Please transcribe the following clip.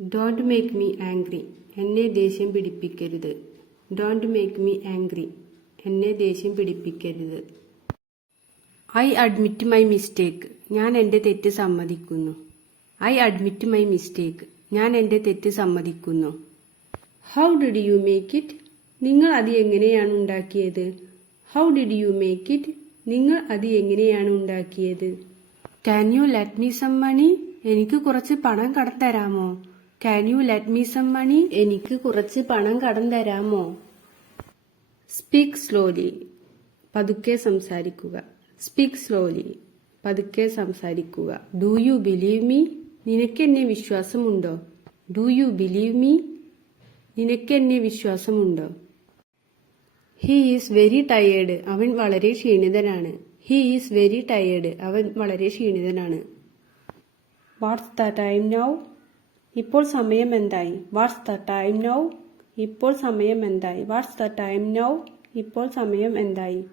Don't make me angry. എന്നെ ദേഷ്യം പിടിപ്പിക്കരുത്. Don't make me angry. എന്നെ ദേഷ്യം പിടിപ്പിക്കരുത്. I admit my mistake. ഞാൻ എൻ്റെ തെറ്റ് സമ്മതിക്കുന്നു. I admit my mistake. ഞാൻ എൻ്റെ തെറ്റ് സമ്മതിക്കുന്നു. How did you make it? നിങ്ങൾ അത് എങ്ങനെയാണ് ഉണ്ടാക്കിയത്? How did you make it? നിങ്ങൾ അത് എങ്ങനെയാണ് ഉണ്ടാക്കിയത്? Can you let me some money? എനിക്ക് കുറച്ച് പണം കടം തരാമോ? Can you let me some money? എനിക്ക് കുറച്ച് പണം കടം തരാമോ? Speak slowly. പതുക്കെ സംസാരിക്കുക. Speak slowly. പതുക്കെ സംസാരിക്കുക. Do you believe me? നിനക്കെന്നെ വിശ്വാസമുണ്ടോ? Do you believe me? നിനക്കെന്നെ വിശ്വാസമുണ്ടോ? He is very tired. അവൻ വളരെ ക്ഷീണിതനാണ്. He is very tired. അവൻ വളരെ ക്ഷീണിതനാണ്. What's the time now? ഇപ്പോൾ സമയം എന്തായി? What's the time now? ഇപ്പോൾ സമയം എന്തായി? What's the time now? ഇപ്പോൾ സമയം എന്തായി?